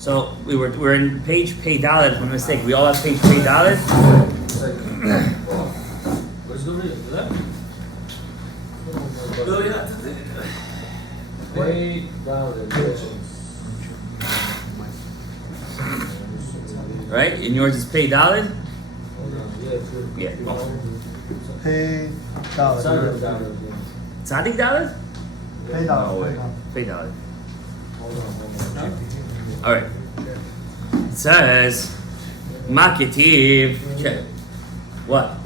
So we're in page Pei Dalet. My mistake. We all have page Pei Dalet. Where's the real? Is that? Pay Dalet. Right? In yours is Pei Dalet. Yeah. Pei Dalet. Tzadik Dalet? Pei Dalet. Pei Dalet. All right. It says, Maketiv. What?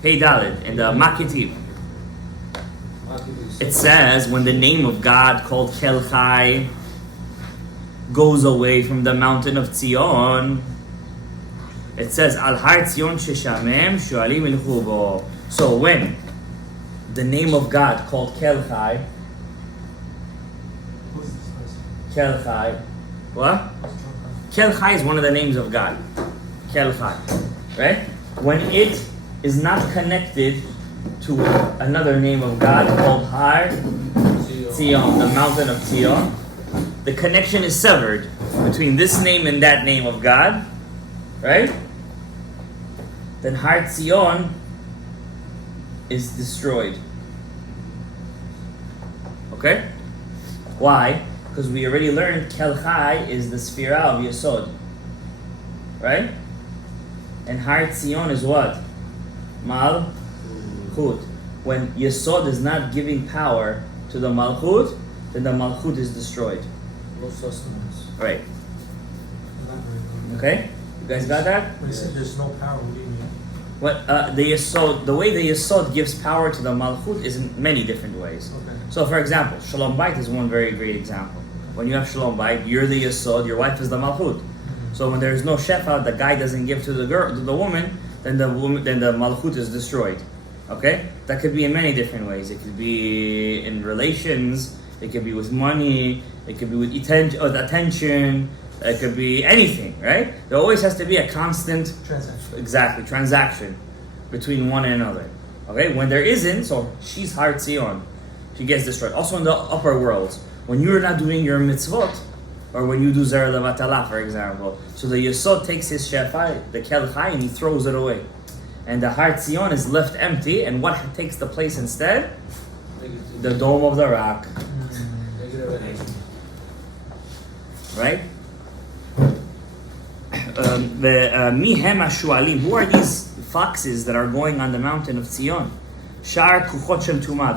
Pei Dalet in the Maketiv. It says when the name of God called Kel Chai goes away from the mountain of Zion, it says Al Har Zion Sheshamem Shualim Ilchu Bo. So when the name of God called Kel Chai, what? Kel Chai is one of the names of God. Kel Chai, right? When it is not connected to another name of God called Har Zion, the mountain of Zion, the connection is severed between this name and that name of God, right? Then Har Zion is destroyed. Okay? Why? Because we already learned Kel Chai is the Sphira of Yesod, right? And Har Zion is what? Malchut. When Yesod is not giving power to the Malchut, then the Malchut is destroyed. No sustenance. Right. Okay? You guys got that? When you said there's no power, what do you mean? What the way the Yesod gives power to the Malchut is in many different ways. Okay. So for example, Shalom Bait is one very great example. When you have Shalom Bait, you're the Yesod, your wife is the Malchut. So when there's no Shefa, the guy doesn't give to the girl, to the woman, then the Malchut is destroyed. Okay? That could be in many different ways. It could be in relations, it could be with money, it could be with attention, it could be anything, right? There always has to be a constant transaction between one and another. Okay? When there isn't, so she's Har Zion, she gets destroyed. Also in the upper worlds, when you're not doing your mitzvot, or when you do Zer Levatala, for example, so the Yesod takes his Shefai, the Kel Chai, and he throws it away. And the Har Zion is left empty, and what takes the place instead? The Dome of the Rock. Right? Mihem Hashualim. Who are these foxes that are going on the mountain of Zion? Shar Kuchot Shem Tumah.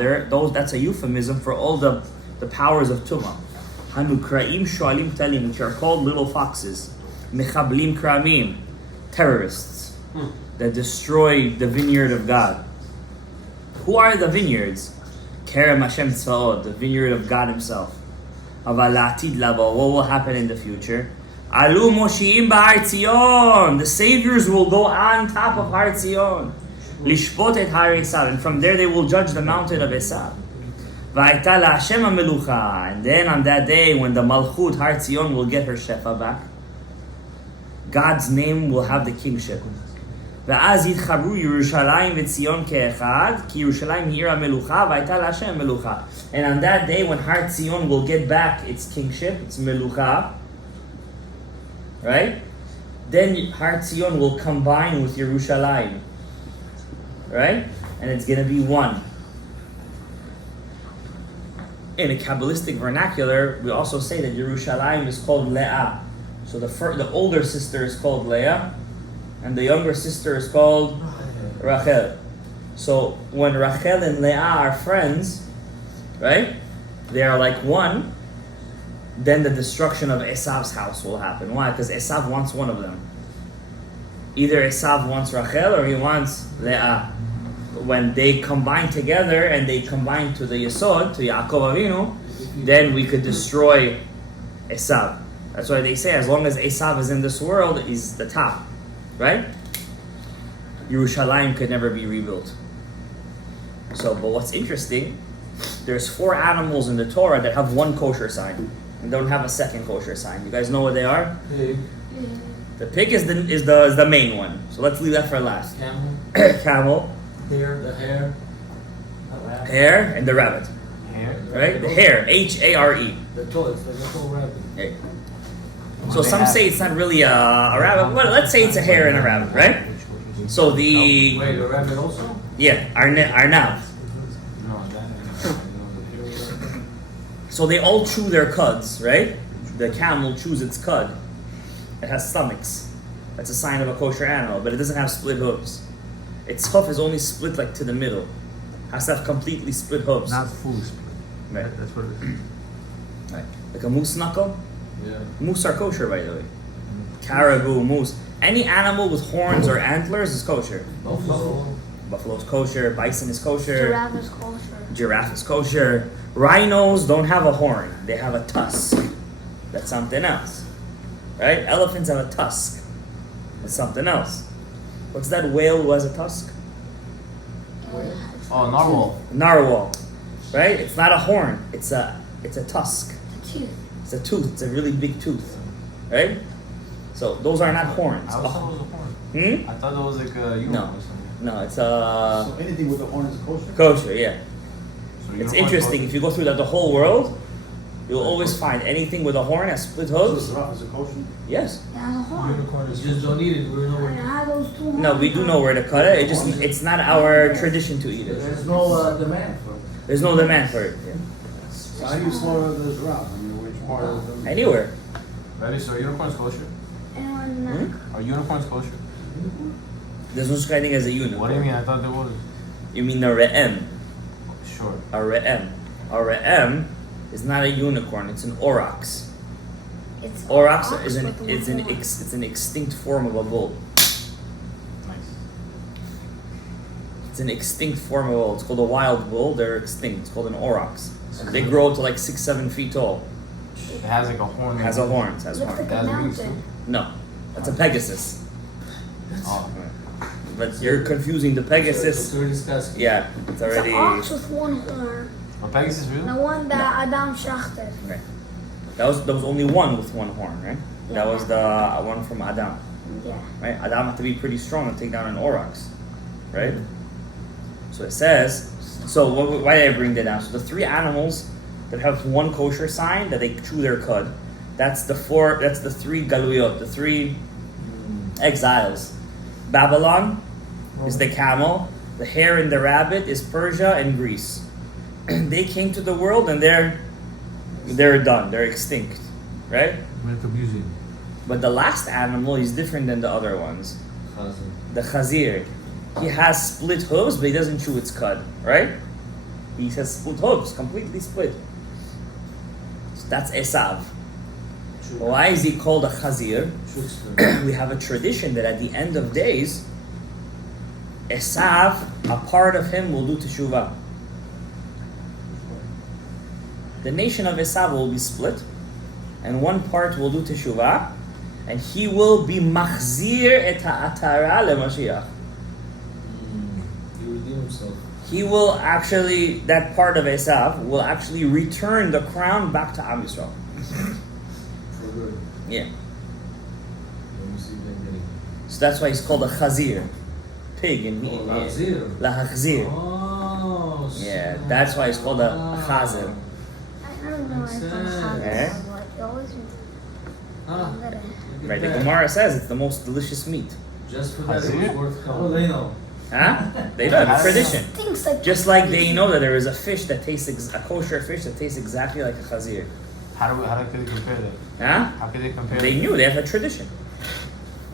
That's a euphemism for all the powers of Tumah. Hanukraim Shualim Talim, which are called little foxes. Mechablim Kramim, terrorists that destroy the vineyard of God. Who are the vineyards? Kerem Hashem Tzvaot, the vineyard of God Himself. Aval Atid Labo, what will happen in the future? Alu Moshiim B'Har Zion, the saviors will go on top of Har Zion. Lishpot et Har Esav, and from there they will judge the mountain of Esav. Va'ayta la'Hashem ha'melucha, and then on that day when the Malchut Har Zion will get her Shefa back, God's name will have the kingship. Va'az yitchabru Yerushalayim v'Tzion ke'echad, ki Yerushalayim hi ir ha'melucha, va'ayta la'Hashem ha'melucha. And on that day when Har Zion will get back its kingship, its melucha, right? Then Har Zion will combine with Yerushalayim, right? And it's going to be one. In a Kabbalistic vernacular, we also say that Yerushalayim is called Leah. So the older sister is called Leah, and the younger sister is called Rachel. So when Rachel and Leah are friends, right? They are like one. Then the destruction of Esav's house will happen. Why? Because Esav wants one of them. Either Esav wants Rachel or he wants Leah. When they combine together and they combine to the Yesod, to Yaakov Avinu, then we could destroy Esav. That's why they say as long as Esav is in this world, he's the top. Right? Yerushalayim could never be rebuilt. So, but what's interesting, there's 4 animals in the Torah that have one kosher sign and don't have a second kosher sign. You guys know what they are? Pig. The pig is the main one. So let's leave that for last. Camel. Camel. Hare. The hare. Hare and the rabbit. Hare. Right? The hare. H-A-R-E. The toy. It's like a whole rabbit. Okay. So some say it's not really a rabbit. Well, let's say it's a hare and a rabbit, right? So the Wait, a rabbit also? arnav. No, that. So they all chew their cuds, right? The camel chews its cud. It has stomachs. That's a sign of a kosher animal, but it doesn't have split hooves. Its hoof is only split like to the middle. Has to have completely split hooves. Not fully split. Right. That's what it is. Right. Like a moose knuckle. Yeah. Moose are kosher, by the way. Caribou, moose. Any animal with horns or antlers is kosher. Buffalo. Buffalo's kosher. Bison is kosher. Giraffe is kosher. Giraffe is kosher. Rhinos don't have a horn. They have a tusk. That's something else. Right? Elephants have a tusk. That's something else. What's that whale who has a tusk? Oh, narwhal. Narwhal. Right? It's not a horn. It's a tusk. The tooth. It's a tooth. It's a really big tooth. Right? So those are not horns. I always thought it was a horn. Hmm? I thought it was like a unicorn No. or something. No, it's So anything with a horn is kosher? kosher, yeah. So It's unicorn interesting. If you go through the whole world, you'll always find anything with a horn has split So hooves. giraffe is a kosher? Yes. It has a horn. Unicorn You is just don't eat it. We don't know And it where. has those two horns. No, we do know where to cut it. It's not our tradition to eat it. There's no demand for it. There's no demand for it. So how do you slaughter the giraffe? I mean, which part of the... Anywhere. Ready? So unicorn's kosher? Anyone Hmm? Are unicorns kosher? There's no such thing as a unicorn. What do you mean? I thought there was. You mean a re'em. Sure. A re'em. A re'em is not a unicorn. It's an aurochs. It's Aurochs ox is with one horn. it's an extinct form of a bull. Nice. It's an extinct form of a bull. It's called a wild bull. They're extinct. It's called an aurochs. They grow to like 6-7 feet tall. It has like a horn. It has a horn. It has Looks horn. like a That's wings mountain. No, that's a Pegasus. Oh. But you're confusing the It's Pegasus. already disgusting. Yeah, it's It's already. an ox with one horn. A Pegasus The really? one that Adam shachted. Right. There was only one with one horn, right? That was the one from Adam, Yeah. right? Adam had to be pretty strong to take down an aurochs, right? So it says. So why did I bring that down? So the three animals that have one kosher sign that they chew their cud. That's the four. That's the three galuyot, the three exiles. Babylon is the camel. The hare and the rabbit is Persia and Greece. They came to the world and they're done. They're extinct, right? Very confusing. But the last animal is different than the other ones. Chazan. The chazir, he has split hooves, but he doesn't chew its cud, right? He has split hooves, completely split. So that's Esav. Why is he called a chazir? Schutzler. We have a tradition that at the end of days, Esav, a part of him will do teshuvah. The nation of Esav will be split, and one part will do teshuvah, and he will be machzir et ha'atara leMashiach. He redeemed himself. He will actually, that part of Esav will actually return the crown back to Am Yisrael. For good. Yeah. Let me see them getting. So that's why he's called a chazir, pig in Oh, Lahzir. Lahachzir. Oh, Yeah, that's why it's called a chazir. I don't know. I thought Eh? but you always Ah, get it. look at Right, the that. Gemara says it's the most delicious meat. Just for that, it Hazir? was worth coming. They know. Huh? They know, it's tradition. Things like Just like they know that there is a fish that tastes, a kosher fish that tastes exactly like a chazir. How could they compare that? Huh? How could they compare They that? knew, they have a tradition.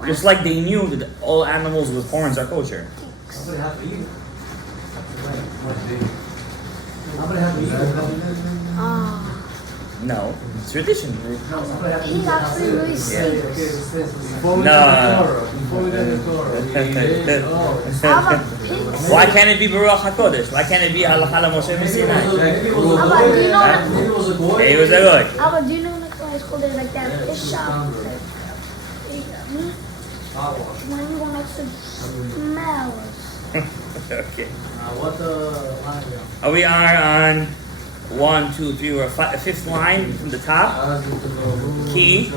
Just like they knew that all animals with horns are kosher. Somebody have to eat it. What they- Somebody have to eat it. Ah. No, it's tradition. No, somebody have to eat He's it. actually really Okay, sweet. before we No. get the Torah, before we get the Torah, we eat it. Oh, it's- I have a pig. Why can't it be Baruch HaKodesh? Why can't it be Halacha Moshe maybe it was Sinai? a- maybe it was a Abba, do you know boy. that- Maybe it was a boy. He was a good. Abba, do you know like high school there's like that Yeah, fish it's shop? founder. Like, Hogwash. when you go next to smells. Okay. What line are we on? We are on 1, 2, 3, or fifth line from the top. כי-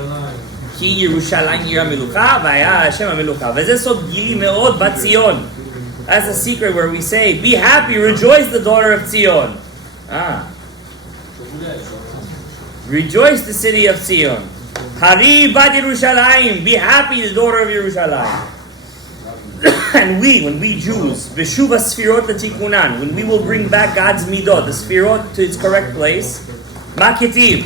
כי ירושלים עיר המלוכה, והיה השם המלוכה. וזה סוד גילי מאוד בציון. That's a secret where we say, be happy, rejoice the daughter of Zion. Rejoice the city of Zion. Hari bat Yerushalayim, be happy, the daughter of Yerushalayim. And we, when we Jews, Beshuva Sfirot L'Tikunan, when we will bring back God's Midot, the Sfirot, to its correct place, Ma Ketiv,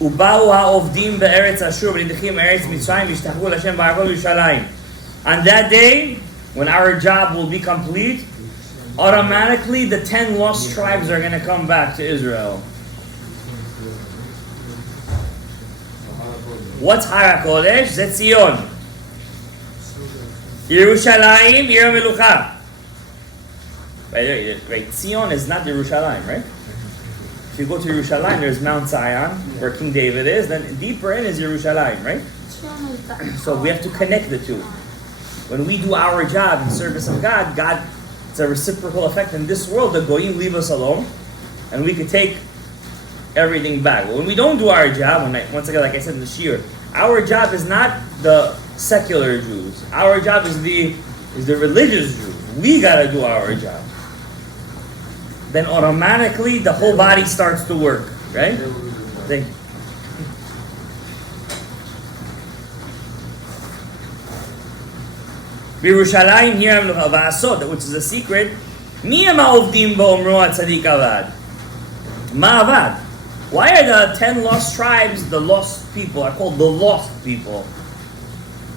Ubau ha'ovdim be'eretz Ashur v'nidchim eretz Mitzrayim v'yishtachu l'Hashem ba'arkol Yerushalayim. On that day, when our job will be complete, automatically the 10 lost tribes are going to come back to Israel. What's Har HaKodesh? Zet Zion. Yerushalayim, Yer Melucha. Right, Zion is not Yerushalayim, right? If you go to Yerushalayim, there's Mount Zion, where King David is. Then deeper in is Yerushalayim, right? So we have to connect the two. When we do our job in service of God, it's a reciprocal effect in this world. The Goyim leave us alone, and we could take everything back. But when we don't do our job, once again, like I said in the Shir, our job is not the secular Jews. Our job is the religious Jews. We gotta do our job. Then automatically the whole body starts to work, right? Thank you. Yerushalayim here v'asod, which is a secret. Mi ha'ovdim ba'omro ha'tzadik avad. Ma avad. Why are the 10 lost tribes, the lost people, are called the lost people?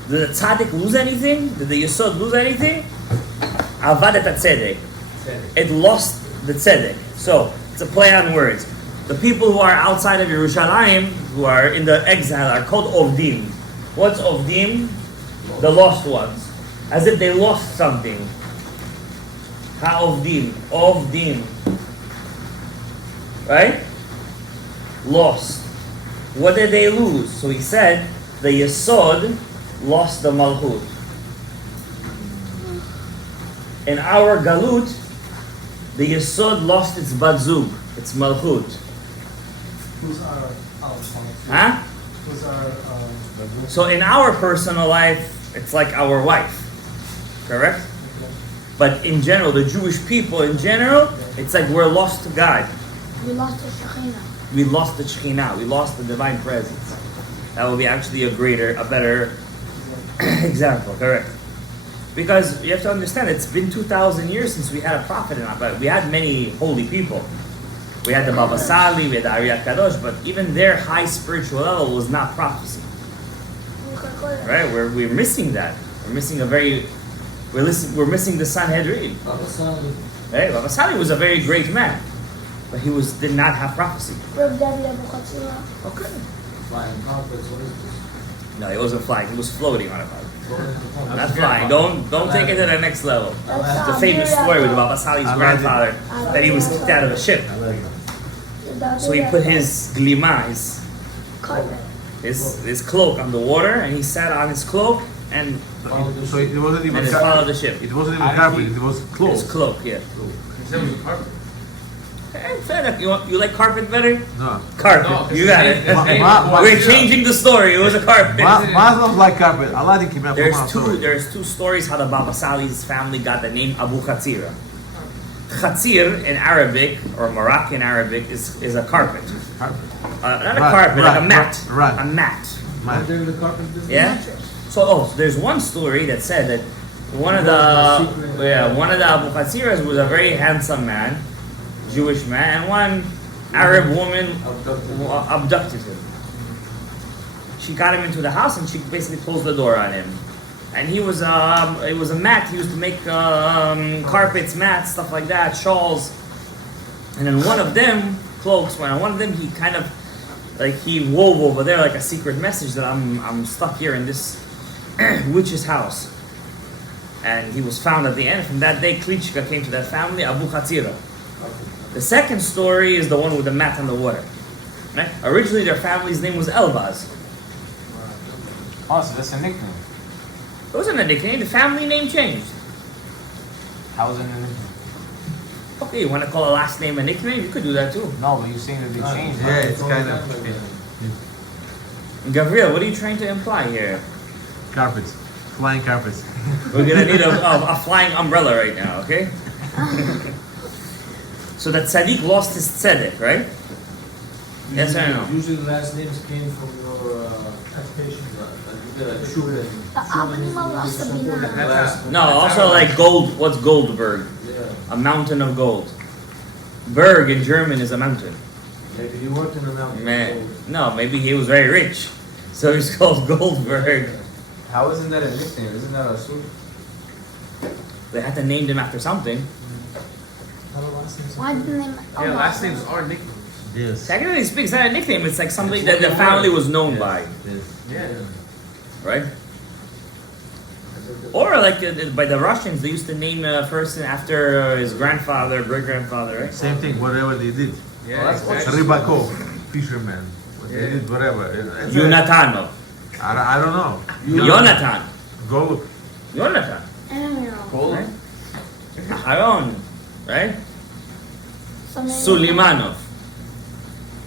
Did the tzaddik lose anything? Did the yesod lose anything? Avad et tzedek. It lost the tzedek. So, it's a play on words. The people who are outside of Yerushalayim, who are in the exile, are called ovdim. What's ovdim? The lost ones. As if they lost something. Ha-ovdim. Ovdim. Right? Lost. What did they lose? So he said, the Yesod lost the Malchut. In our Galut, the Yesod lost its Badzug, its Malchut. Who's our Huh? Who's our So in our personal life, it's like our wife. Correct? But in general, the Jewish people in general, it's like we're lost to God. We lost the Shekhinah. We lost the Shekhinah. We lost the divine presence. That will be actually a better example. Correct? Because you have to understand, it's been 2,000 years since we had a prophet in our life. We had many holy people. We had the Baba Sali, we had the Ariyat Kadosh, but even their high spiritual level was not prophecy. Right? We're missing that. We're missing we're missing the Sanhedrin. Right? Baba Sali was a very great man, but he did not have prophecy. Reb David Abu Chatzira. Okay. Flying carpets, what is this? No, he wasn't flying. He was floating on a cloud. Not flying. Don't take it to the next level. It's a famous story with Baba Sali's grandfather that he was kicked out of a ship. So he put his glima, his cloak on the water, and he sat on his cloak and So it wasn't even followed the ship. It wasn't even carpet. It was clothes. His cloak, yeah. He said it was a carpet. Fair enough. You like carpet better? No. Carpet. No, 'cause You got it. Ma- We're changing the story. It was a carpet. Muslims like carpet. Allah didn't keep me up from There's two stories how the Baba Sali's family got the name Abu Khatzira. Khatzir in Arabic or Moroccan Arabic is a carpet. Not a carpet, like a mat. Right. A mat. Are they in the carpet business? Yeah. So there's one story that said that one of the Abu Khatziras was a very handsome man, Jewish man, and one Arab woman abducted him. She got him into the house and she basically closed the door on him. And it was a mat. He used to make carpets, mats, stuff like that, shawls. And then one of them cloaks. One of them he kind of he wove over there like a secret message that I'm stuck here in this witch's house. And he was found at the end. From that day, Klitschka came to that family, Abu Khatzira. The second story is the one with the mat on the water. Right? Originally, their family's name was Elbaz. Oh, so that's a nickname. It wasn't a nickname. The family name changed. How was it a nickname? Okay, you want to call a last name a nickname? You could do that too. No, but you're saying that they changed. Yeah, it's kind of Gabriel, what are you trying to imply here? Carpets. Flying carpets. We're gonna need a flying umbrella right now, okay? So that tzaddik lost his tzedek, right? Yes or no? Usually the last names came from your Occupation. Shulen. No, also like gold. What's Goldberg? Yeah. A mountain of gold. Berg in German is a mountain. Maybe he worked in the mountain. Man, no, maybe he was very rich, so he's called Goldberg. How isn't that a nickname? Isn't that a suit? They had to name him after something. Why didn't they? Yeah, last names are nicknames. Yes. Technically speaking, it's not a nickname. It's like something that the family was known by, Yeah. right? Or like by the Russians, they used to name a person after his grandfather, great grandfather, right? Same thing, whatever they did. Yeah, exactly. Rybakov, fisherman. They did whatever. Yonatanov, I don't know. Yonatan, Go look. Yonatan, Gold? Aharon, right? Suleimanov,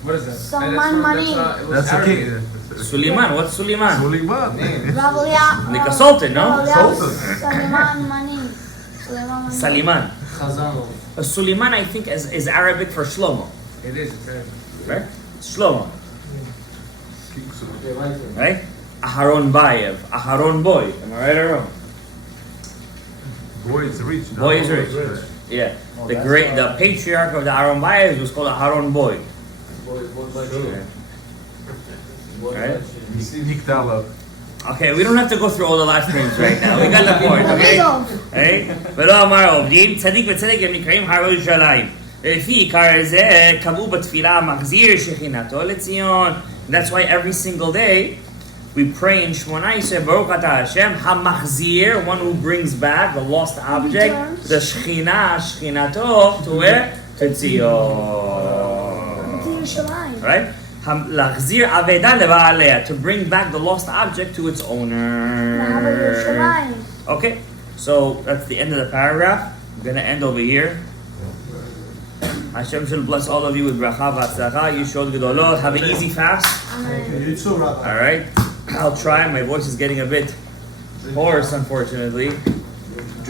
What is that? Salman Mani. That's a king. Suleiman. What's Suleiman? Suleiman. Like a sultan, no? Suleiman Mani. Suleiman Mani. Saliman. Khazanov. Suleiman, I think, is Arabic for Shlomo, It is, it's right. right? Shlomo, Okay, right there. right? Aharon Bayev, Aharon Boy. Am I right or wrong? Boy is rich. No? Boy is rich. Yeah. The patriarch of the Aharon Bayev was called Aharon Boy. Right? Nick Talab. Okay, we don't have to go through all the last names right now. We got the point, okay? Hey? ולא אמר עובדים, צדיק וצדק הם נקראים הר ירושלים. לפי עיקר זה קבעו בתפילה המחזיר שכינתו לציון. That's why every single day we pray in Shmona Yisrael, Baruch Atah Hashem, HaMachzir, one who brings back the lost object, the Shechinato, to where? To Tzion. Right? להחזיר אבדה לבעליה, to bring back the lost object to its owner. Okay, so that's the end of the paragraph. I'm going to end over here. Hashem shall bless all of you with bracha v'atzlacha. Yishod gedolot. Have an easy fast. You too, Rabbi. All right, I'll try. My voice is getting a bit hoarse, unfortunately. Drink.